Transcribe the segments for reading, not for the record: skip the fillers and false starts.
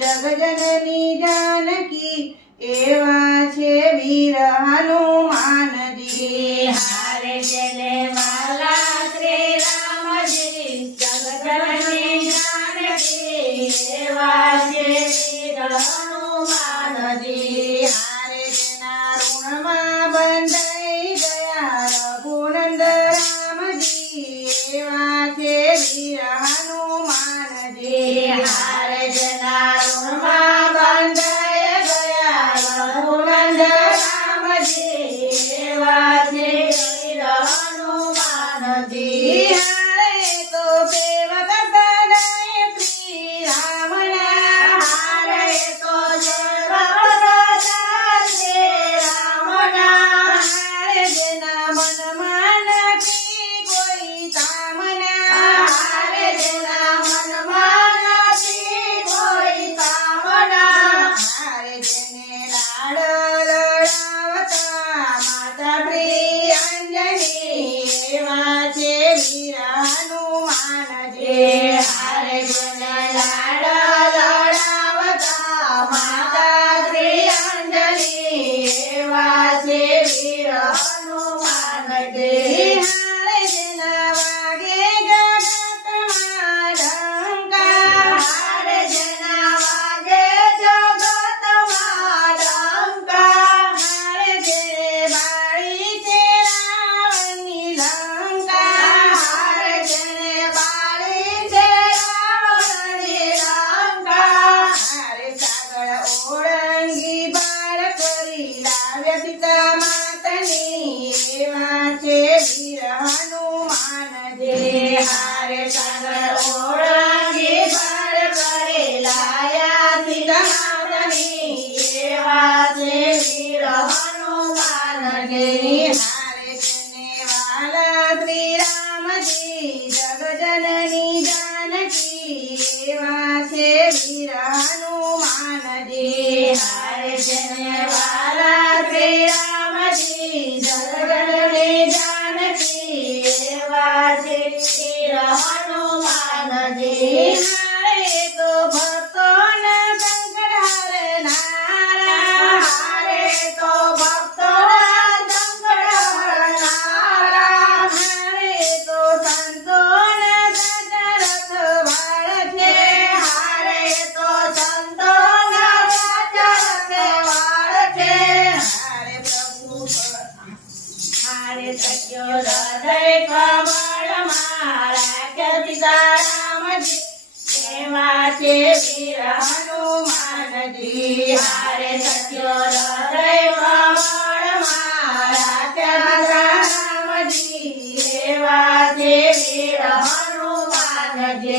જગજનની જાનકી એવા છે વીર હનુમાનજી હારે જેને વાલા શ્રી રામજી જગજનની જાનકી એવા છે વીર હનુમાનજી હારે જેના ઋણમાં બંધાઈ ગયા રઘુનંદ રામજી એવા છે વીર હનુમાનજી હારે જેના ઋણમાં બંધાઈ ગયા રઘુનંદ રામજી એવા છે વીર હનુમાનજી હારે તો સેવક સદાય શ્રી રામના હારે તો સેવક સદા શ્રી રામના હારે જેના મનમાં નથી કોઈ કામના હારે જેના મનમાં નથી કોઈ કામના હારે જેને લાડ લડાવતા માતા પ્રિયંજની એવા છે વીર હનુમાનજી હારે જેને લાડ લડાવતા માતા શ્રી અંજલિ એવા છે વીર હનુમાનજી હારે જેના વાગે જગતમાં ડંકા હારે જેના વાગે જગતમાં ડંકા હારે જેને બાળી છે રાવણની લંકા હારે જેને બાળી છે રાવણની લંકા હારે સાગર ઓળંગી બાળ કરી લાવ્યા સીતા માતની એવા છે વીર હનુમાનજી હારે સાગર ઓળંગી પાર કરે લાયા સીતામાતની એવા છે વીર હનુમાનજી હારે જેને વાલા શ્રી રામજી જગજનની જાનકી એવા છે વીર હનુમાનજી હારે જેને વાલા શ્રી રામજી જગજનની જાનકી એવા છે વીર હનુમાનજી હારે તો ભક્તોના સંકટ હરનારા હારે તો ભક્તોના સંકટ હરનારા હારે તો સંતોના સાચા રખવાળ છે હારે તો સંતોના સાચા રખવાળ છે હારે પ્રભુ હારે સખ્યો હૃદય કમળમાં રાખ્યા સીતારામજી એવા છે વીર હનુમાનજી હારે સખ્યો હૃદય કમળમાં રાખ્યા સીતારામજી એવા છે વીર હનુમાનજી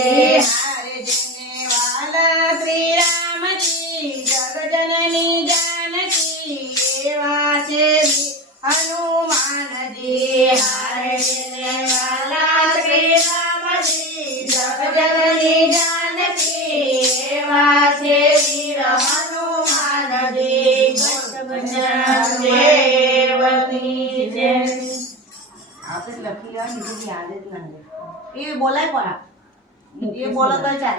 હારે જેને વાલા શ્રી રામજી જગજનની જાનકી એવા છે હનુમાનજી હારે જેને વાલા શ્રી રામજી જગજનની જાનકી એવા છે વીર હનુમાનજી દેવની જય આપણે લખી લેવા બીજું યાદ જ ના રહે. એ બોલાય પણ એ બોલો તો ચાલે.